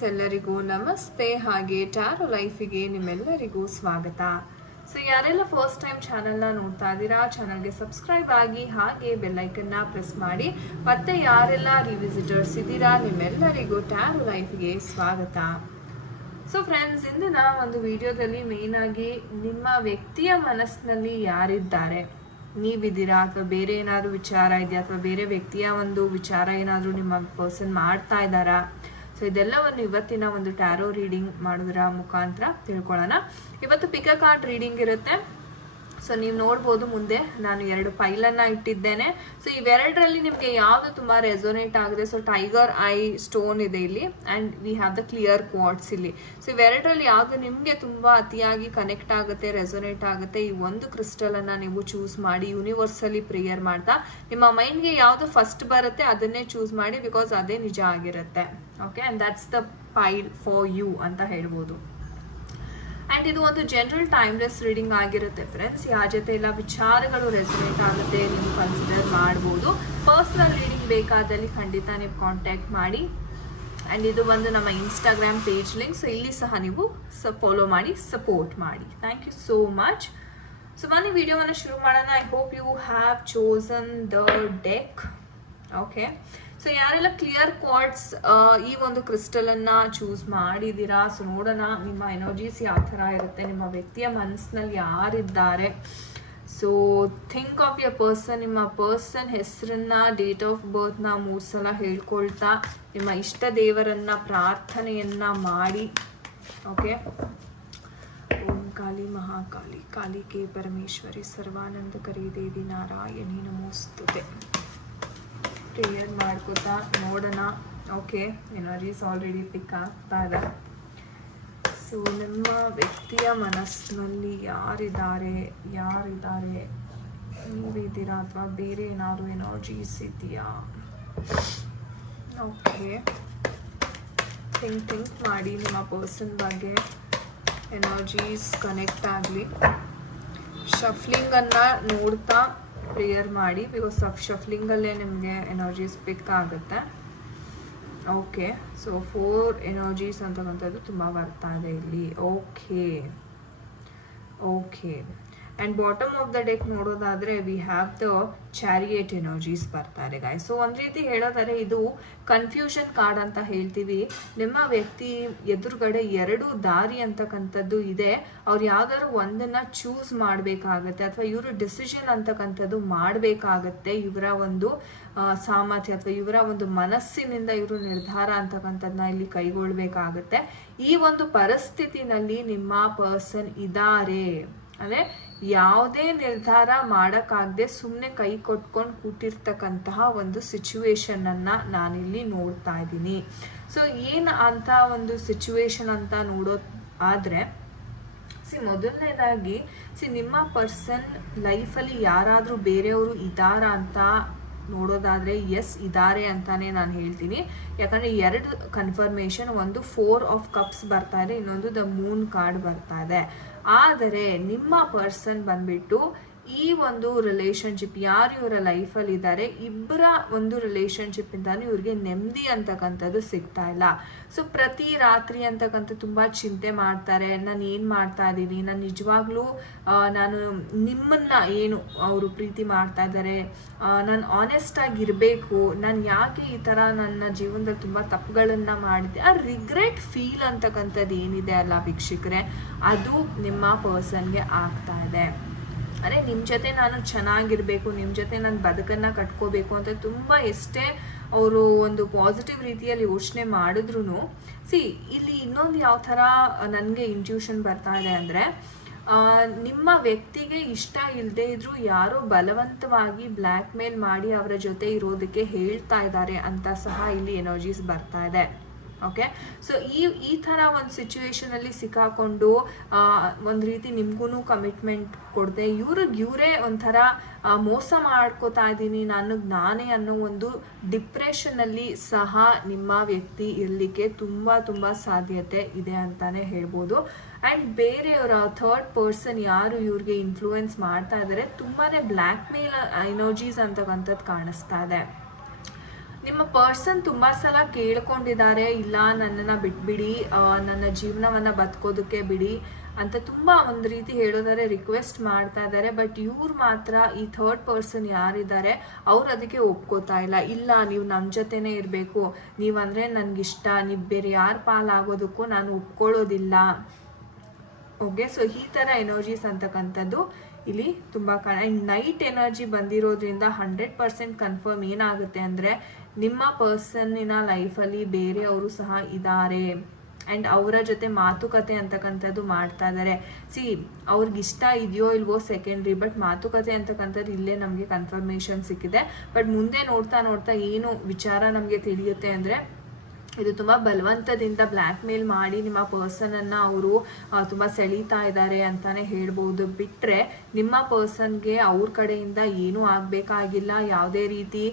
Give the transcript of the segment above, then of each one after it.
Friends, ಎಲ್ಲರಿಗೂ ನಮಸ್ತೆ. ಹಾಗೆ ಟ್ಯಾರೋ ಲೈಫಿಗೆ ನಿಮ್ಮೆಲ್ಲರಿಗೂ ಸ್ವಾಗತ. ಸೊ ಯಾರೆಲ್ಲ ಫಸ್ಟ್ ಟೈಮ್ ಚಾನಲ್ನ ನೋಡ್ತಾ ಇದ್ದೀರಾ, ಚಾನಲ್ಗೆ ಸಬ್ಸ್ಕ್ರೈಬ್ ಆಗಿ ಹಾಗೆ ಬೆಲ್ಲೈಕನ್ನ ಪ್ರೆಸ್ ಮಾಡಿ. ಮತ್ತೆ ಯಾರೆಲ್ಲ ರಿವಿಸಿಟರ್ಸ್ ಇದ್ದೀರಾ, ನಿಮ್ಮೆಲ್ಲರಿಗೂ ಟ್ಯಾರೋ ಲೈಫಿಗೆ ಸ್ವಾಗತ. ಸೊ ಫ್ರೆಂಡ್ಸ್, ಇಂದಿನ ಒಂದು ವಿಡಿಯೋದಲ್ಲಿ ಮೇನ್ ಆಗಿ ನಿಮ್ಮ ವ್ಯಕ್ತಿಯ ಮನಸ್ಸಿನಲ್ಲಿ ಯಾರಿದ್ದಾರೆ, ನೀವಿದ್ದೀರಾ ಅಥವಾ ಬೇರೆ ಏನಾದರೂ ವಿಚಾರ ಇದೆಯಾ ಅಥವಾ ಬೇರೆ ವ್ಯಕ್ತಿಯ ಒಂದು ವಿಚಾರ ಏನಾದರೂ ನಿಮ್ಮ ಪರ್ಸನ್ ಮಾಡ್ತಾ ಇದ್ದಾರಾ, ಸೊ ಇದೆಲ್ಲವನ್ನು ಇವತ್ತಿನ ಒಂದು ಟ್ಯಾರೋ ರೀಡಿಂಗ್ ಮಾಡೋದ್ರ ಮುಖಾಂತರ ತಿಳ್ಕೊಳ್ಳೋಣ. ಇವತ್ತು ಪಿಕ್ ಅ ಕಾರ್ಡ್ ರೀಡಿಂಗ್ ಇರುತ್ತೆ. ಸೊ ನೀವು ನೋಡ್ಬೋದು, ಮುಂದೆ ನಾನು 2 ಪೈಲನ್ನು ಇಟ್ಟಿದ್ದೇನೆ. ಸೊ ಇವೆರಡರಲ್ಲಿ ನಿಮಗೆ ಯಾವುದು ತುಂಬ ರೆಸೊನೇಟ್ ಆಗಿದೆ. ಸೊ ಟೈಗರ್ ಐ ಸ್ಟೋನ್ ಇದೆ ಇಲ್ಲಿ, and we have the clear quartz ಇಲ್ಲಿ. ಸೊ ಇವೆರಡರಲ್ಲಿ ಯಾವುದು ನಿಮಗೆ ತುಂಬ ಅತಿಯಾಗಿ ಕನೆಕ್ಟ್ ಆಗುತ್ತೆ, ರೆಸೊನೇಟ್ ಆಗುತ್ತೆ, ಈ ಒಂದು ಕ್ರಿಸ್ಟಲನ್ನು ನೀವು ಚೂಸ್ ಮಾಡಿ ಯೂನಿವರ್ಸಲಿ ಪ್ರೇಯರ್ ಮಾಡ್ತಾ ನಿಮ್ಮ ಮೈಂಡ್ಗೆ ಯಾವುದು ಫಸ್ಟ್ ಬರುತ್ತೆ ಅದನ್ನೇ ಚೂಸ್ ಮಾಡಿ, ಬಿಕಾಸ್ ಅದೇ ನಿಜ ಆಗಿರುತ್ತೆ. Okay, and that's the pile for you ಅಂತ ಹೇಳ್ಬೋದು. ಆ್ಯಂಡ್ ಇದು ಒಂದು ಜನರಲ್ ಟೈಮ್ಲೆಸ್ ರೀಡಿಂಗ್ ಆಗಿರುತ್ತೆ ಫ್ರೆಂಡ್ಸ್. ಯಾರ ಜೊತೆ ಎಲ್ಲ ವಿಚಾರಗಳು ರೆಸೊನೇಟ್ ಆಗುತ್ತೆ ನೀವು ಕನ್ಸಿಡರ್ ಮಾಡ್ಬೋದು. ಪರ್ಸ್ನಲ್ ರೀಡಿಂಗ್ ಬೇಕಾದಲ್ಲಿ ಖಂಡಿತ ನೀವು ಕಾಂಟ್ಯಾಕ್ಟ್ ಮಾಡಿ. ಆ್ಯಂಡ್ ಇದು ಒಂದು ನಮ್ಮ ಇನ್ಸ್ಟಾಗ್ರಾಮ್ ಪೇಜ್ ಲಿಂಕ್, ಸೊ ಇಲ್ಲಿ ಸಹ ನೀವು ಫಾಲೋ ಮಾಡಿ, ಸಪೋರ್ಟ್ ಮಾಡಿ. Thank you so much. So ಬನ್ನಿ ವಿಡಿಯೋವನ್ನು ಶುರು ಮಾಡೋಣ. I hope you have chosen the deck. Okay, so ಯಾರೆಲ್ಲ ಕ್ಲಿಯರ್ ಕ್ವಾರ್ಟ್ಸ್ ಈ ಒಂದು ಕ್ರಿಸ್ಟಲನ್ನು ಚೂಸ್ ಮಾಡಿದ್ದೀರಾ, ಸೊ ನೋಡೋಣ ನಿಮ್ಮ ಎನರ್ಜೀಸ್ ಯಾವ ಥರ ಇರುತ್ತೆ, ನಿಮ್ಮ ವ್ಯಕ್ತಿಯ ಮನಸ್ಸಿನಲ್ಲಿ ಯಾರಿದ್ದಾರೆ. ಸೊ ಥಿಂಕ್ ಆಫ್ ಯ ಪರ್ಸನ್. ನಿಮ್ಮ ಪರ್ಸನ್ ಹೆಸರನ್ನ, ಡೇಟ್ ಆಫ್ ಬರ್ತ್ನ 3 ಸಲ ಹೇಳ್ಕೊಳ್ತಾ ನಿಮ್ಮ ಇಷ್ಟ ದೇವರನ್ನ ಪ್ರಾರ್ಥನೆಯನ್ನ ಮಾಡಿ. ಓಕೆ, ಓಂ ಕಾಳಿ ಮಹಾಕಾಳಿ ಕಾಳಿಕೆ ಪರಮೇಶ್ವರಿ ಸರ್ವಾನಂದಕರಿ ದೇವಿ ನಾರಾಯಣಿ ನಮೋಸ್ತುತೆ. ಪ್ರೇಯರ್ ಮಾಡ್ಕೋತಾ ನೋಡೋಣ. ಓಕೆ, ಎನರ್ಜೀಸ್ ಆಲ್ರೆಡಿ ಪಿಕ್ ಆಗ್ತಾ ಇದೆ. ಸೊ ನಿಮ್ಮ ವ್ಯಕ್ತಿಯ ಮನಸ್ಸಿನಲ್ಲಿ ಯಾರಿದ್ದಾರೆ, ನೀವಿದ್ದೀರಾ ಅಥವಾ ಬೇರೆ ಏನಾದರೂ ಎನರ್ಜೀಸ್ ಇದೆಯಾ? ಓಕೆ, ಥಿಂಕ್ ಮಾಡಿ ನಿಮ್ಮ ಪರ್ಸನ್ ಬಗ್ಗೆ. ಎನರ್ಜೀಸ್ ಕನೆಕ್ಟ್ ಆಗಲಿ. ಶಫ್ಲಿಂಗನ್ನು ನೋಡ್ತಾ ಪ್ರೇಯರ್ ಮಾಡಿ, ಬಿಕಾಸ್ ಶಫ್ಲಿಂಗಲ್ಲೇ ನಿಮಗೆ ಎನರ್ಜೀಸ್ ಪಿಕ್ ಆಗುತ್ತೆ. ಓಕೆ, ಸೊ 4 ಎನರ್ಜೀಸ್ ಅಂತಕ್ಕಂಥದ್ದು ತುಂಬ ಬರ್ತಾ ಇದೆ ಇಲ್ಲಿ. Okay, and bottom of the deck ನೋಡೋದಾದರೆ we have the chariot energies ಬರ್ತಾ ಇದೆ ಗಾಯ್ಸ್. ಸೊ ಒಂದು ರೀತಿ ಹೇಳೋದಾದರೆ ಇದು ಕನ್ಫ್ಯೂಷನ್ ಕಾರ್ಡ್ ಅಂತ ಹೇಳ್ತೀವಿ. ನಿಮ್ಮ ವ್ಯಕ್ತಿ ಎದುರುಗಡೆ 2 ದಾರಿ ಅಂತಕ್ಕಂಥದ್ದು ಇದೆ. ಅವ್ರು ಯಾವ್ದಾದ್ರು ಒಂದನ್ನು ಚೂಸ್ ಮಾಡಬೇಕಾಗತ್ತೆ ಅಥವಾ ಇವರು ಡಿಸಿಷನ್ ಅಂತಕ್ಕಂಥದ್ದು ಮಾಡಬೇಕಾಗತ್ತೆ. ಇವರ ಒಂದು ಸಾಮರ್ಥ್ಯ ಅಥವಾ ಇವರ ಒಂದು ಮನಸ್ಸಿನಿಂದ ಇವರು ನಿರ್ಧಾರ ಅಂತಕ್ಕಂಥದ್ದನ್ನ ಇಲ್ಲಿ ಕೈಗೊಳ್ಬೇಕಾಗತ್ತೆ. ಈ ಒಂದು ಪರಿಸ್ಥಿತಿನಲ್ಲಿ ನಿಮ್ಮ ಪರ್ಸನ್ ಇದ್ದಾರೆ ಅಂದರೆ ಯಾವುದೇ ನಿರ್ಧಾರ ಮಾಡೋಕ್ಕಾಗದೆ ಸುಮ್ಮನೆ ಕೈ ಕೊಟ್ಕೊಂಡು ಕೂತಿರ್ತಕ್ಕಂತಹ ಒಂದು ಸಿಚುವೇಶನನ್ನು ನಾನಿಲ್ಲಿ ನೋಡ್ತಾ ಇದ್ದೀನಿ. ಸೊ ಏನು ಅಂತ ಒಂದು ಸಿಚುವೇಶನ್ ಅಂತ ನೋಡೋದು ಆದರೆ ಮೊದಲನೇದಾಗಿ ನಿಮ್ಮ ಪರ್ಸನ್ ಲೈಫಲ್ಲಿ ಯಾರಾದರೂ ಬೇರೆಯವರು ಇದ್ದಾರಾ ಅಂತ ನೋಡೋದಾದರೆ ಎಸ್ ಇದ್ದಾರೆ ಅಂತಾನೆ ನಾನು ಹೇಳ್ತೀನಿ. ಯಾಕಂದರೆ 2 ಕನ್ಫರ್ಮೇಷನ್, ಒಂದು 4 ಆಫ್ ಕಪ್ಸ್ ಬರ್ತಾ ಇದೆ, ಇನ್ನೊಂದು ದ ಮೂನ್ ಕಾರ್ಡ್ ಬರ್ತಾ ಇದೆ. ಆದರೆ ನಿಮ್ಮ ಪರ್ಸನ್ ಬಂದ್ಬಿಟ್ಟು ಈ ಒಂದು ರಿಲೇಶನ್ಶಿಪ್ ಯಾರು ಇವರ ಲೈಫಲ್ಲಿ ಇದ್ದಾರೆ, ಇಬ್ಬರ ಒಂದು ರಿಲೇಶನ್ಶಿಪ್ಪಿಂದಾನು ಇವ್ರಿಗೆ ನೆಮ್ಮದಿ ಅಂತಕ್ಕಂಥದ್ದು ಸಿಗ್ತಾ ಇಲ್ಲ. ಸೊ ಪ್ರತಿ ರಾತ್ರಿ ಅಂತಕ್ಕಂಥ ತುಂಬ ಚಿಂತೆ ಮಾಡ್ತಾರೆ. ನಾನು ಏನು ಮಾಡ್ತಾ ಇದ್ದೀನಿ, ನಾನು ನಿಜವಾಗ್ಲೂ ನಾನು ನಿಮ್ಮನ್ನ ಏನು ಅವರು ಪ್ರೀತಿ ಮಾಡ್ತಾ ಇದ್ದಾರೆ, ನಾನು ಆನೆಸ್ಟ್ ಆಗಿರಬೇಕು, ನಾನು ಯಾಕೆ ಈ ಥರ ನನ್ನ ಜೀವನದಲ್ಲಿ ತುಂಬ ತಪ್ಪುಗಳನ್ನು ಮಾಡಿದ್ದೆ, ಆ ರಿಗ್ರೆಟ್ ಫೀಲ್ ಅಂತಕ್ಕಂಥದ್ದು ಏನಿದೆ ಅಲ್ಲ ವೀಕ್ಷಕರೇ, ಅದು ನಿಮ್ಮ ಪರ್ಸನ್ಗೆ ಆಗ್ತಾ ಇದೆ. ಅರೆ ನಿಮ್ಮ ಜೊತೆ ನಾನು ಚೆನ್ನಾಗಿರಬೇಕು, ನಿಮ್ಮ ಜೊತೆ ನಾನು ಬದುಕನ್ನು ಕಟ್ಕೋಬೇಕು ಅಂತ ತುಂಬ ಎಷ್ಟೇ ಅವರು ಒಂದು ಪಾಸಿಟಿವ್ ರೀತಿಯಲ್ಲಿ ಯೋಚನೆ ಮಾಡಿದ್ರು ಇಲ್ಲಿ ಇನ್ನೊಂದು ಯಾವ ಥರ ನನಗೆ ಇಂಟ್ಯೂಷನ್ ಬರ್ತಾ ಇದೆ ಅಂದರೆ, ನಿಮ್ಮ ವ್ಯಕ್ತಿಗೆ ಇಷ್ಟ ಇಲ್ಲದೆ ಇದ್ರೂ ಯಾರೋ ಬಲವಂತವಾಗಿ ಬ್ಲ್ಯಾಕ್ ಮೇಲ್ ಮಾಡಿ ಅವರ ಜೊತೆ ಇರೋದಕ್ಕೆ ಹೇಳ್ತಾ ಇದ್ದಾರೆ ಅಂತ ಸಹ ಇಲ್ಲಿ ಎನರ್ಜೀಸ್ ಬರ್ತಾ ಇದೆ. ಓಕೆ, ಸೊ ಈ ಥರ ಒಂದು ಸಿಚುವೇಶನಲ್ಲಿ ಸಿಕ್ಕಾಕೊಂಡು ಒಂದು ರೀತಿ ನಿಮಗೂ ಕಮಿಟ್ಮೆಂಟ್ ಕೊಡದೆ ಇವರೇ ಒಂಥರ ಮೋಸ ಮಾಡ್ಕೋತಾ ಇದ್ದೀನಿ ನಾನೇ ಅನ್ನೋ ಒಂದು ಡಿಪ್ರೆಷನ್ನಲ್ಲಿ ಸಹ ನಿಮ್ಮ ವ್ಯಕ್ತಿ ಇರಲಿಕ್ಕೆ ತುಂಬ ಸಾಧ್ಯತೆ ಇದೆ ಅಂತಾನೆ ಹೇಳ್ಬೋದು. ಆ್ಯಂಡ್ ಬೇರೆಯವರ 3rd ಪರ್ಸನ್ ಯಾರು ಇವ್ರಿಗೆ ಇನ್ಫ್ಲೂಯೆನ್ಸ್ ಮಾಡ್ತಾ ಇದ್ದಾರೆ ತುಂಬಾ ಬ್ಲ್ಯಾಕ್ ಮೇಲ್ ಎನರ್ಜೀಸ್ ಅಂತಕ್ಕಂಥದ್ದು ಕಾಣಿಸ್ತಾ ಇದೆ. ನಿಮ್ಮ ಪರ್ಸನ್ ತುಂಬ ಸಲ ಕೇಳ್ಕೊಂಡಿದ್ದಾರೆ, ಇಲ್ಲ ನನ್ನನ್ನು ಬಿಟ್ಬಿಡಿ, ನನ್ನ ಜೀವನವನ್ನು ಬದುಕೋದಕ್ಕೆ ಬಿಡಿ ಅಂತ ತುಂಬ ಒಂದು ರೀತಿ ಹೇಳೋದಾರೆ ರಿಕ್ವೆಸ್ಟ್ ಮಾಡ್ತಾ ಇದ್ದಾರೆ. ಬಟ್ ಇವ್ರು ಮಾತ್ರ ಈ ಥರ್ಡ್ ಪರ್ಸನ್ ಯಾರಿದ್ದಾರೆ ಅವ್ರು ಅದಕ್ಕೆ ಒಪ್ಕೋತಾ ಇಲ್ಲ. ಇಲ್ಲ, ನೀವು ನಮ್ಮ ಜೊತೆನೇ ಇರಬೇಕು, ನೀವಂದರೆ ನನಗಿಷ್ಟ, ನೀವು ಬೇರೆ ಯಾರ ಪಾಲಾಗೋದಕ್ಕೂ ನಾನು ಒಪ್ಕೊಳ್ಳೋದಿಲ್ಲ. ಓಕೆ, ಸೊ ಈ ಥರ ಎನರ್ಜೀಸ್ ಅಂತಕ್ಕಂಥದ್ದು ಇಲ್ಲಿ ತುಂಬ ನೈಟ್ ಎನರ್ಜಿ ಬಂದಿರೋದ್ರಿಂದ 100% ಕನ್ಫರ್ಮ್ ಏನಾಗುತ್ತೆ ಅಂದರೆ ನಿಮ್ಮ ಪರ್ಸನ್ನಿನ ಲೈಫಲ್ಲಿ ಬೇರೆಯವರು ಸಹ ಇದ್ದಾರೆ ಆ್ಯಂಡ್ ಅವರ ಜೊತೆ ಮಾತುಕತೆ ಅಂತಕ್ಕಂಥದ್ದು ಮಾಡ್ತಾ ಇದ್ದಾರೆ. ಅವ್ರಿಗಿಷ್ಟ ಇದೆಯೋ ಇಲ್ವೋ ಸೆಕೆಂಡ್ರಿ, ಬಟ್ ಮಾತುಕತೆ ಅಂತಕ್ಕಂಥದ್ದು ಇಲ್ಲೇ ನಮಗೆ ಕನ್ಫರ್ಮೇಷನ್ ಸಿಕ್ಕಿದೆ. ಬಟ್ ಮುಂದೆ ನೋಡ್ತಾ ನೋಡ್ತಾ ಏನು ವಿಚಾರ ನಮಗೆ ತಿಳಿಯುತ್ತೆ ಅಂದರೆ ಇದು ತುಂಬ ಬಲವಂತದಿಂದ ಬ್ಲ್ಯಾಕ್ ಮೇಲ್ ಮಾಡಿ ನಿಮ್ಮ ಪರ್ಸನನ್ನು ಅವರು ತುಂಬ ಸೆಳೀತಾ ಇದ್ದಾರೆ ಅಂತಲೇ ಹೇಳ್ಬೋದು. ಬಿಟ್ಟರೆ ನಿಮ್ಮ ಪರ್ಸನ್ಗೆ ಅವ್ರ ಕಡೆಯಿಂದ ಏನೂ ಆಗಬೇಕಾಗಿಲ್ಲ, ಯಾವುದೇ ರೀತಿ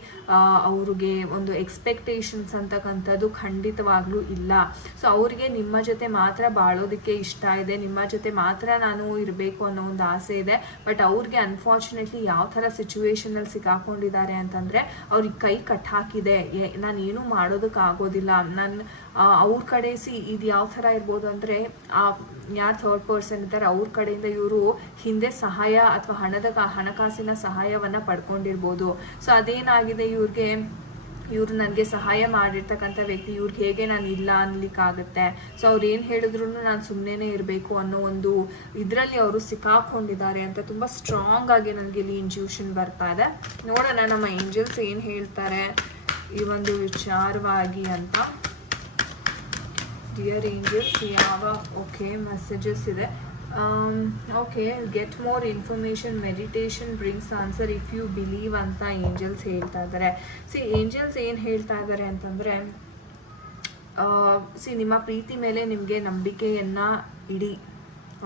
ಅವ್ರಿಗೆ ಒಂದು ಎಕ್ಸ್ಪೆಕ್ಟೇಷನ್ಸ್ ಅಂತಕ್ಕಂಥದ್ದು ಖಂಡಿತವಾಗ್ಲೂ ಇಲ್ಲ. ಸೊ ಅವ್ರಿಗೆ ನಿಮ್ಮ ಜೊತೆ ಮಾತ್ರ ಬಾಳೋದಕ್ಕೆ ಇಷ್ಟ ಇದೆ, ನಿಮ್ಮ ಜೊತೆ ಮಾತ್ರ ನಾನು ಇರಬೇಕು ಅನ್ನೋ ಒಂದು ಆಸೆ ಇದೆ. ಬಟ್ ಅವ್ರಿಗೆ ಅನ್ಫಾರ್ಚುನೇಟ್ಲಿ ಯಾವ ಥರ ಸಿಚುವೇಶನಲ್ಲಿ ಸಿಕ್ಕಾಕೊಂಡಿದ್ದಾರೆ ಅಂತಂದರೆ ಅವ್ರಿಗೆ ಕೈ ಕಟ್ ಹಾಕಿದೆ, ನಾನು ಏನೂ ಮಾಡೋದಕ್ಕಾಗೋದಿಲ್ಲ. ನಾನು ಅವ್ರ ಕಡೆ ಇದು ಯಾವ ಥರ ಇರ್ಬೋದು ಅಂದರೆ ಯಾರು ಥರ್ಡ್ ಪರ್ಸನ್ ಇದ್ದಾರೆ ಅವ್ರ ಕಡೆಯಿಂದ ಇವರು ಹಿಂದೆ ಸಹಾಯ ಅಥವಾ ಹಣಕಾಸಿನ ಸಹಾಯವನ್ನು ಪಡ್ಕೊಂಡಿರ್ಬೋದು. ಸೊ ಅದೇನಾಗಿದೆ, ಇವ್ರು ನನಗೆ ಸಹಾಯ ಮಾಡಿರ್ತಕ್ಕಂಥ ವ್ಯಕ್ತಿ ಇವ್ರಿಗೆ ಹೇಗೆ ನಾನು ಇಲ್ಲ ಅನ್ಲಿಕ್ಕಾಗುತ್ತೆ. ಸೊ ಅವ್ರು ಏನು ಹೇಳಿದ್ರು ನಾನು ಸುಮ್ಮನೆ ಇರಬೇಕು ಅನ್ನೋ ಒಂದು ಇದರಲ್ಲಿ ಅವರು ಸಿಕ್ಕಾಕೊಂಡಿದ್ದಾರೆ ಅಂತ ತುಂಬ ಸ್ಟ್ರಾಂಗ್ ಆಗಿ ನನಗೆ ಇಲ್ಲಿ ಇಂಟ್ಯೂಷನ್ ಬರ್ತಾ ಇದೆ. ನೋಡೋಣ ನಮ್ಮ ಏಂಜಲ್ಸ್ ಏನು ಹೇಳ್ತಾರೆ ಈ ಒಂದು ವಿಚಾರವಾಗಿ ಅಂತ. ಡಿಯರ್ ಏಂಜಲ್ಸ್, ಯಾವ ಮೆಸೇಜಸ್ ಇದೆ? Okay, get more information, meditation brings answer if you believe ಅಂತ ಏಂಜಲ್ಸ್ ಹೇಳ್ತಾ ಇದ್ದಾರೆ. ಏಂಜಲ್ಸ್ ಏನು ಹೇಳ್ತಾ ಇದ್ದಾರೆ ಅಂತಂದರೆ ನಿಮ್ಮ ಪ್ರೀತಿ ಮೇಲೆ ನಿಮಗೆ ನಂಬಿಕೆಯನ್ನು ಇಡಿ.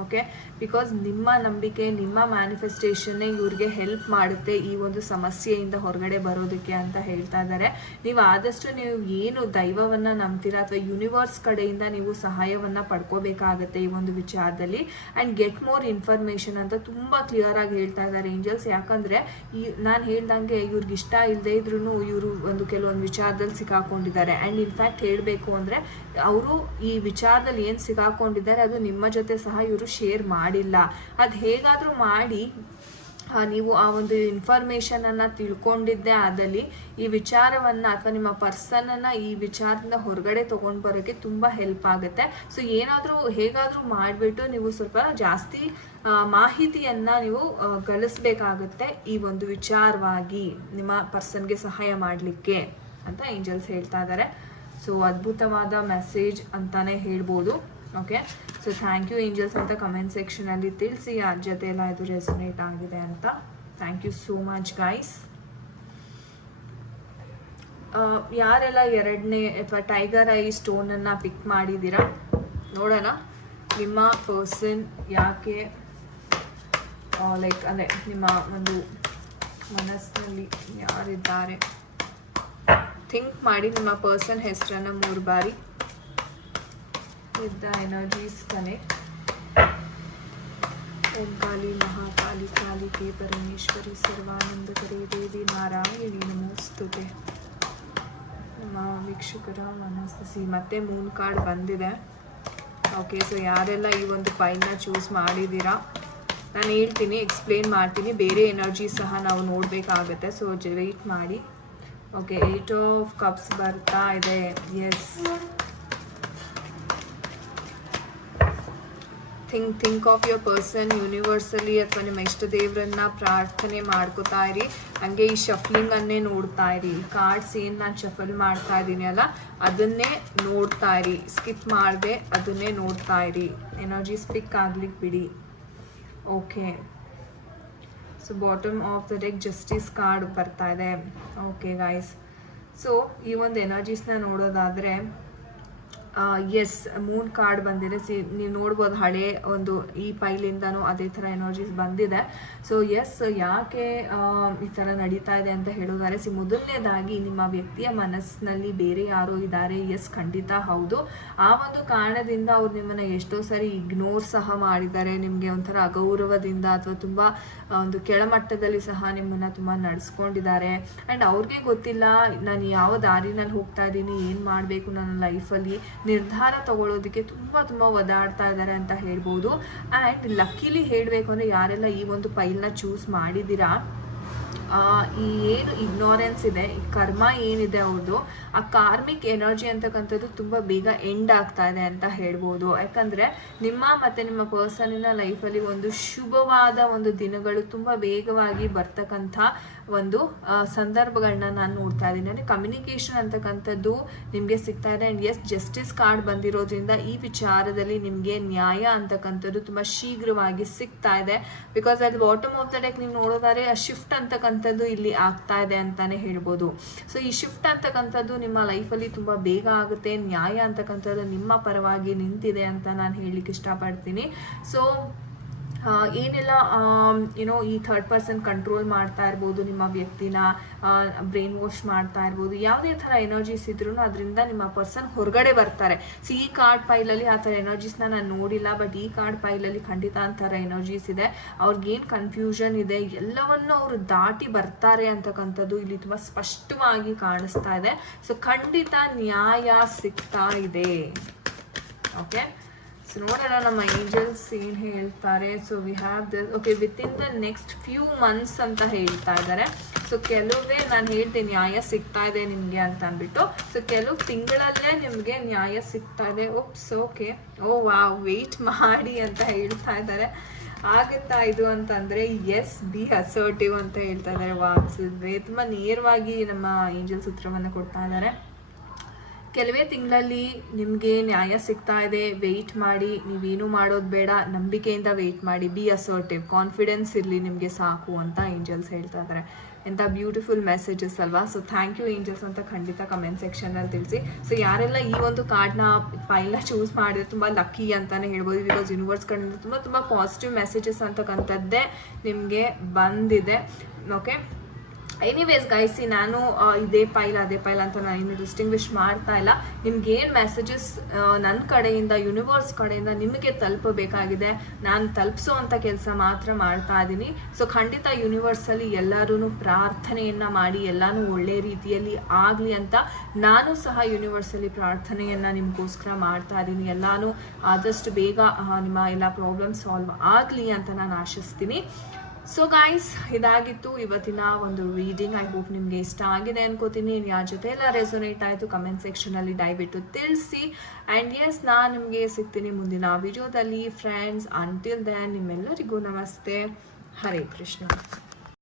ಓಕೆ, ಬಿಕಾಸ್ ನಿಮ್ಮ ನಂಬಿಕೆ, ನಿಮ್ಮ ಮ್ಯಾನಿಫೆಸ್ಟೇಷನ್ನೇ ಇವ್ರಿಗೆ ಹೆಲ್ಪ್ ಮಾಡುತ್ತೆ ಈ ಒಂದು ಸಮಸ್ಯೆಯಿಂದ ಹೊರಗಡೆ ಬರೋದಕ್ಕೆ ಅಂತ ಹೇಳ್ತಾ ಇದ್ದಾರೆ. ನೀವು ಆದಷ್ಟು ನೀವು ಏನು ದೈವವನ್ನು ನಂಬ್ತೀರಾ ಅಥವಾ ಯೂನಿವರ್ಸ್ ಕಡೆಯಿಂದ ನೀವು ಸಹಾಯವನ್ನು ಪಡ್ಕೋಬೇಕಾಗತ್ತೆ ಈ ಒಂದು ವಿಚಾರದಲ್ಲಿ. ಆ್ಯಂಡ್ ಗೆಟ್ ಮೋರ್ ಇನ್ಫಾರ್ಮೇಷನ್ ಅಂತ ತುಂಬ ಕ್ಲಿಯರಾಗಿ ಹೇಳ್ತಾ ಇದ್ದಾರೆ ಏಂಜಲ್ಸ್. ಯಾಕಂದರೆ ನಾನು ಹೇಳ್ದಂಗೆ ಇವ್ರಿಗೆ ಇಷ್ಟ ಇಲ್ಲದೆ ಇದ್ರೂ ಇವರು ಕೆಲವೊಂದು ವಿಚಾರದಲ್ಲಿ ಸಿಕ್ಕಾಕೊಂಡಿದ್ದಾರೆ. ಆ್ಯಂಡ್ ಇನ್ಫ್ಯಾಕ್ಟ್ ಹೇಳಬೇಕು ಅಂದರೆ ಅವರು ಈ ವಿಚಾರದಲ್ಲಿ ಏನು ಸಿಕ್ಕಾಕೊಂಡಿದ್ದಾರೆ ಅದು ನಿಮ್ಮ ಜೊತೆ ಸಹ ಇವರು ಶೇರ್ ಮಾಡಿಲ್ಲ. ಅದು ಹೇಗಾದರೂ ಮಾಡಿ ನೀವು ಆ ಒಂದು ಇನ್ಫಾರ್ಮೇಷನನ್ನು ತಿಳ್ಕೊಂಡಿದ್ದೆ ಆದಲ್ಲಿ ಈ ವಿಚಾರವನ್ನು ಅಥವಾ ನಿಮ್ಮ ಪರ್ಸನನ್ನು ಈ ವಿಚಾರದಿಂದ ಹೊರಗಡೆ ತೊಗೊಂಡು ಬರೋಕ್ಕೆ ತುಂಬ ಹೆಲ್ಪ್ ಆಗುತ್ತೆ. ಸೊ ಹೇಗಾದರೂ ಮಾಡಿಬಿಟ್ಟು ನೀವು ಸ್ವಲ್ಪ ಜಾಸ್ತಿ ಮಾಹಿತಿಯನ್ನು ನೀವು ಗಳಿಸ್ಬೇಕಾಗುತ್ತೆ ಈ ಒಂದು ವಿಚಾರವಾಗಿ ನಿಮ್ಮ ಪರ್ಸನ್ಗೆ ಸಹಾಯ ಮಾಡಲಿಕ್ಕೆ ಅಂತ ಏಂಜಲ್ಸ್ ಹೇಳ್ತಾ ಇದ್ದಾರೆ. ಸೊ ಅದ್ಭುತವಾದ ಮೆಸೇಜ್ ಅಂತಾನೆ ಹೇಳ್ಬೋದು. Okay, so thank you angels ಅಂತ ಕಮೆಂಟ್ ಸೆಕ್ಷನಲ್ಲಿ ತಿಳಿಸಿ ಯಾರ ಜೊತೆ ಎಲ್ಲ ಇದು ರೆಸೊನೇಟ್ ಆಗಿದೆ ಅಂತ. Thank you so much guys. ಯಾರೆಲ್ಲ 2ನೇ ಅಥವಾ ಟೈಗರ್ ಐ ಸ್ಟೋನನ್ನು ಪಿಕ್ ಮಾಡಿದ್ದೀರಾ ನೋಡೋಣ. ನಿಮ್ಮ ಪರ್ಸನ್ ಯಾಕೆ ಅಂದರೆ ನಿಮ್ಮ ಒಂದು ಮನಸ್ಸಿನಲ್ಲಿ ಯಾರಿದ್ದಾರೆ ಥಿಂಕ್ ಮಾಡಿ ನಿಮ್ಮ ಪರ್ಸನ್ ಹೆಸರನ್ನು 3 ಬಾರಿ. With the energies connect. ओम काली महाकाली काली के परमेश्वरी सर्वानंदकरी देवी नारायणी नमोस्तुते. ನಮ್ಮ ವೀಕ್ಷಕರ ಮನಸ್ಸು ಮತ್ತೆ ಮೂನ್ ಕಾರ್ಡ್ ಬಂದಿದೆ. ಓಕೆ, ಸೊ ಯಾರೆಲ್ಲ ಈ ಒಂದು ಫೈಲ್ನ ಚೂಸ್ ಮಾಡಿದ್ದೀರಾ ನಾನು ಹೇಳ್ತೀನಿ, ಎಕ್ಸ್ಪ್ಲೇನ್ ಮಾಡ್ತೀನಿ. ಬೇರೆ ಎನರ್ಜಿ ಸಹ ನಾವು ನೋಡಬೇಕಾಗತ್ತೆ, ಸೊ ವೆಯ್ಟ್ ಮಾಡಿ. ಓಕೆ, 8 ಆಫ್ ಕಪ್ಸ್ ಬರ್ತಾ ಇದೆ. Yes, think of your person universally ಅಥವಾ ನಿಮ್ಮ ಇಷ್ಟ ದೇವರನ್ನ ಪ್ರಾರ್ಥನೆ ಮಾಡ್ಕೋತಾ ಇರಿ. ಹಾಗೆ ಈ ಶಫ್ಲಿಂಗನ್ನೇ ನೋಡ್ತಾ ಇರಿ. ಕಾರ್ಡ್ಸ್ ಏನು ನಾನು ಶಫಲ್ ಮಾಡ್ತಾ ಇದ್ದೀನಿ ಅಲ್ಲ ಅದನ್ನೇ ನೋಡ್ತಾ ಇರಿ, ಸ್ಕಿಪ್ ಮಾಡದೆ ಅದನ್ನೇ ನೋಡ್ತಾ ಇರಿ. ಎನರ್ಜಿ ಸ್ಪಿಕ್ ಆಗ್ಲಿಕ್ಕೆ ಬಿಡಿ. Okay, so bottom of the deck justice card ಬರ್ತಾ ಇದೆ. ಓಕೆ ಗೈಸ್, ಸೊ ಈ ಒಂದು ಎನರ್ಜೀಸ್ನ ನೋಡೋದಾದರೆ ಎಸ್ ಮೂನ್ ಕಾರ್ಡ್ ಬಂದಿದೆ. ನೀವು ನೋಡ್ಬೋದು ಹಳೆ ಒಂದು ಈ ಪೈಲಿಂದನೂ ಅದೇ ಥರ ಎನರ್ಜೀಸ್ ಬಂದಿದೆ. ಸೊ ಎಸ್, ಯಾಕೆ ಈ ಥರ ನಡೀತಾ ಇದೆ ಅಂತ ಹೇಳೋದಾದ್ರೆ, ಮೊದಲನೇದಾಗಿ ನಿಮ್ಮ ವ್ಯಕ್ತಿಯ ಮನಸ್ಸಿನಲ್ಲಿ ಬೇರೆ ಯಾರೋ ಇದ್ದಾರೆ. ಎಸ್, ಖಂಡಿತ ಹೌದು. ಆ ಒಂದು ಕಾರಣದಿಂದ ಅವ್ರು ನಿಮ್ಮನ್ನು ಎಷ್ಟೋ ಸರಿ ಇಗ್ನೋರ್ ಸಹ ಮಾಡಿದ್ದಾರೆ. ನಿಮಗೆ ಒಂಥರ ಅಗೌರವದಿಂದ ಅಥವಾ ತುಂಬ ಒಂದು ಕೆಳಮಟ್ಟದಲ್ಲಿ ಸಹ ನಿಮ್ಮನ್ನು ತುಂಬ ನಡೆಸ್ಕೊಂಡಿದ್ದಾರೆ. ಆ್ಯಂಡ್ ಅವ್ರಿಗೆ ಗೊತ್ತಿಲ್ಲ ನಾನು ಯಾವ ದಾರಿನಲ್ಲಿ ಹೋಗ್ತಾ ಇದ್ದೀನಿ, ಏನು ಮಾಡಬೇಕು ನನ್ನ ಲೈಫಲ್ಲಿ, ನಿರ್ಧಾರ ತಗೊಳ್ಳೋದಕ್ಕೆ ತುಂಬ ಒದಾಡ್ತಾ ಇದ್ದಾರೆ ಅಂತ ಹೇಳ್ಬೋದು. ಆ್ಯಂಡ್ ಲಕ್ಕಿಲಿ ಹೇಳಬೇಕು ಅಂದರೆ ಯಾರೆಲ್ಲ ಈ ಒಂದು ಫೈಲ್ನ ಚೂಸ್ ಮಾಡಿದ್ದೀರಾ, ಈ ಏನು ಇಗ್ನೋರೆನ್ಸ್ ಇದೆ, ಈ ಕರ್ಮ ಏನಿದೆ ಅವ್ರದ್ದು, ಆ ಕಾರ್ಮಿಕ್ ಎನರ್ಜಿ ಅಂತಕ್ಕಂಥದ್ದು ತುಂಬ ಬೇಗ ಎಂಡ್ ಆಗ್ತಾ ಇದೆ ಅಂತ ಹೇಳ್ಬೋದು. ಯಾಕಂದರೆ ನಿಮ್ಮ ಮತ್ತು ನಿಮ್ಮ ಪರ್ಸನಿನ ಲೈಫಲ್ಲಿ ಒಂದು ಶುಭವಾದ ಒಂದು ದಿನಗಳು ತುಂಬ ವೇಗವಾಗಿ ಬರ್ತಕ್ಕಂಥ ಒಂದು ಸಂದರ್ಭಗಳನ್ನ ನಾನು ನೋಡ್ತಾ ಇದ್ದೀನಿ. ಅಂದರೆ ಕಮ್ಯುನಿಕೇಷನ್ ಅಂತಕ್ಕಂಥದ್ದು ನಿಮಗೆ ಸಿಗ್ತಾ ಇದೆ. ಆ್ಯಂಡ್ ಎಸ್, ಜಸ್ಟಿಸ್ ಕಾರ್ಡ್ ಬಂದಿರೋದ್ರಿಂದ ಈ ವಿಚಾರದಲ್ಲಿ ನಿಮಗೆ ನ್ಯಾಯ ಅಂತಕ್ಕಂಥದ್ದು ತುಂಬ ಶೀಘ್ರವಾಗಿ ಸಿಗ್ತಾ ಇದೆ. ಬಿಕಾಸ್ ಅದು ಬಾಟಮ್ ಆಫ್ ದ ಡೆಕ್ ನೀವು ನೋಡೋದಾದ್ರೆ ಆ ಶಿಫ್ಟ್ ಅಂತಕ್ಕಂಥದ್ದು ಇಲ್ಲಿ ಆಗ್ತಾ ಇದೆ ಅಂತಾನೆ ಹೇಳ್ಬೋದು. ಸೊ ಈ ಶಿಫ್ಟ್ ಅಂತಕ್ಕಂಥದ್ದು ನಿಮ್ಮ ಲೈಫಲ್ಲಿ ತುಂಬ ಬೇಗ ಆಗುತ್ತೆ. ನ್ಯಾಯ ಅಂತಕ್ಕಂಥದ್ದು ನಿಮ್ಮ ಪರವಾಗಿ ನಿಂತಿದೆ ಅಂತ ನಾನು ಹೇಳಲಿಕ್ಕೆ ಇಷ್ಟಪಡ್ತೀನಿ. ಸೊ ಏನೆಲ್ಲ ಏನೋ ಈ ಥರ್ಡ್ ಪರ್ಸನ್ ಕಂಟ್ರೋಲ್ ಮಾಡ್ತಾ ಇರ್ಬೋದು, ನಿಮ್ಮ ವ್ಯಕ್ತಿನ ಬ್ರೈನ್ ವಾಶ್ ಮಾಡ್ತಾ ಇರ್ಬೋದು, ಯಾವುದೇ ಥರ ಎನರ್ಜೀಸ್ ಇದ್ರೂ ಅದರಿಂದ ನಿಮ್ಮ ಪರ್ಸನ್ ಹೊರಗಡೆ ಬರ್ತಾರೆ. ಸೊ ಈ ಕಾರ್ಡ್ ಫೈಲಲ್ಲಿ ಆ ಥರ ಎನರ್ಜೀಸ್ನ ನಾನು ನೋಡಿಲ್ಲ, ಬಟ್ ಈ ಕಾರ್ಡ್ ಫೈಲಲ್ಲಿ ಖಂಡಿತ ಆ ಥರ ಎನರ್ಜೀಸ್ ಇದೆ. ಅವ್ರಿಗೇನು ಕನ್ಫ್ಯೂಷನ್ ಇದೆ ಎಲ್ಲವನ್ನು ಅವರು ದಾಟಿ ಬರ್ತಾರೆ ಅಂತಕ್ಕಂಥದ್ದು ಇಲ್ಲಿ ತುಂಬ ಸ್ಪಷ್ಟವಾಗಿ ಕಾಣಿಸ್ತಾ ಇದೆ. ಸೊ ಖಂಡಿತ ನ್ಯಾಯ ಸಿಗ್ತಾ ಇದೆ. ಓಕೆ, ಸೊ ನೋಡೋಣ ನಮ್ಮ ಏಂಜಲ್ಸ್ ಏನು ಹೇಳ್ತಾರೆ. So we have this. Okay, within the next few months ಅಂತ ಹೇಳ್ತಾ ಇದ್ದಾರೆ. ಸೊ ಕೆಲವೇ ನಾನು ಹೇಳ್ತೀನಿ ನ್ಯಾಯ ಸಿಗ್ತಾ ಇದೆ ನಿಮಗೆ ಅಂತ ಅಂದ್ಬಿಟ್ಟು. ಸೊ ಕೆಲವು ತಿಂಗಳಲ್ಲೇ ನಿಮಗೆ ನ್ಯಾಯ ಸಿಗ್ತಾ ಇದೆ. ಓಪ್ಸ್, ಓಕೆ, ಓ ವಾವ್, ವೆಯ್ಟ್ ಮಾಡಿ ಅಂತ ಹೇಳ್ತಾ ಇದ್ದಾರೆ. ಆಗುತ್ತಾ ಇದು ಅಂತಂದರೆ ಎಸ್, ಬಿ ಅಸರ್ಟಿವ್ ಅಂತ ಹೇಳ್ತಾ ಇದ್ದಾರೆ. ವಾಟ್ಸಿದ್ರೆ ತುಂಬ ನೇರವಾಗಿ ನಮ್ಮ ಏಂಜಲ್ಸ್ ಉತ್ತರವನ್ನು ಕೊಡ್ತಾ ಇದ್ದಾರೆ. ಕೆಲವೇ ತಿಂಗಳಲ್ಲಿ ನಿಮಗೆ ನ್ಯಾಯ ಸಿಗ್ತಾ ಇದೆ, ವೆಯ್ಟ್ ಮಾಡಿ, ನೀವೇನು ಮಾಡೋದು ಬೇಡ, ನಂಬಿಕೆಯಿಂದ ವೆಯ್ಟ್ ಮಾಡಿ, ಬಿ ಅಸರ್ಟಿವ್, ಕಾನ್ಫಿಡೆನ್ಸ್ ಇರಲಿ ನಿಮಗೆ ಸಾಕು ಅಂತ ಏಂಜಲ್ಸ್ ಹೇಳ್ತಾ ಇದ್ದಾರೆ. ಎಂಥ ಬ್ಯೂಟಿಫುಲ್ ಮೆಸೇಜಸ್ ಅಲ್ವಾ. ಸೊ ಥ್ಯಾಂಕ್ ಯು ಏಂಜಲ್ಸ್ ಅಂತ ಖಂಡಿತ ಕಮೆಂಟ್ ಸೆಕ್ಷನಲ್ಲಿ ತಿಳಿಸಿ. ಸೊ ಯಾರೆಲ್ಲ ಈ ಒಂದು ಕಾರ್ಡ್ನ ಫೈಲ್ನ ಚೂಸ್ ಮಾಡಿದ್ರೆ ತುಂಬ ಲಕ್ಕಿ ಅಂತಲೇ ಹೇಳ್ಬೋದು. ಬಿಕಾಸ್ ಯೂನಿವರ್ಸ್ ಕಡೆಯಿಂದ ತುಂಬ ಪಾಸಿಟಿವ್ ಮೆಸೇಜಸ್ ಅಂತಕ್ಕಂಥದ್ದೇ ನಿಮಗೆ ಬಂದಿದೆ. ಓಕೆ, ಎನಿವೇಸ್ ಗೈಸ್, ನಾನು ಇದೇ ಫೈಲ್ ಅದೇ ಫೈಲ್ ಅಂತ ನಾನು ಇನ್ನು ಡಿಸ್ಟಿಂಗ್ವಿಷ್ ಮಾಡ್ತಾ ಇಲ್ಲ. ನಿಮ್ಗೇನು ಮೆಸೇಜಸ್ ನನ್ನ ಕಡೆಯಿಂದ, ಯೂನಿವರ್ಸ್ ಕಡೆಯಿಂದ ನಿಮಗೆ ತಲುಪಬೇಕಾಗಿದೆ, ನಾನು ತಲುಪಿಸೋವಂಥ ಕೆಲಸ ಮಾತ್ರ ಮಾಡ್ತಾ ಇದ್ದೀನಿ. ಸೊ ಖಂಡಿತ ಯೂನಿವರ್ಸಲ್ಲಿ ಎಲ್ಲರೂ ಪ್ರಾರ್ಥನೆಯನ್ನು ಮಾಡಿ ಎಲ್ಲನೂ ಒಳ್ಳೆ ರೀತಿಯಲ್ಲಿ ಆಗಲಿ ಅಂತ ನಾನು ಸಹ ಯೂನಿವರ್ಸಲ್ಲಿ ಪ್ರಾರ್ಥನೆಯನ್ನು ನಿಮಗೋಸ್ಕರ ಮಾಡ್ತಾ ಇದ್ದೀನಿ. ಎಲ್ಲನೂ ಆದಷ್ಟು ಬೇಗ ನಿಮ್ಮ ಎಲ್ಲ ಪ್ರಾಬ್ಲಮ್ ಸಾಲ್ವ್ ಆಗಲಿ ಅಂತ ನಾನು ಆಶಿಸ್ತೀನಿ. ಸೊ ಗೈಸ್, ಇದಾಗಿತ್ತು ಇವತ್ತಿನ ಒಂದು ರೀಡಿಂಗ್. ಐ ಹೋಪ್ ನಿಮಗೆ ಇಷ್ಟ ಆಗಿದೆ ಅನ್ಕೋತೀನಿ. ಯಾರ ಜೊತೆ ಎಲ್ಲ ರೆಸೊನೇಟ್ ಆಯಿತು ಕಮೆಂಟ್ ಸೆಕ್ಷನಲ್ಲಿ ದಯವಿಟ್ಟು ತಿಳಿಸಿ. ಆ್ಯಂಡ್ ಎಸ್, ನಾನು ನಿಮಗೆ ಸಿಗ್ತೀನಿ ಮುಂದಿನ ವಿಡಿಯೋದಲ್ಲಿ ಫ್ರೆಂಡ್ಸ್. ಅಂಟಿಲ್ ದೆನ್ ನಿಮ್ಮೆಲ್ಲರಿಗೂ ನಮಸ್ತೆ. ಹರೇ ಕೃಷ್ಣ.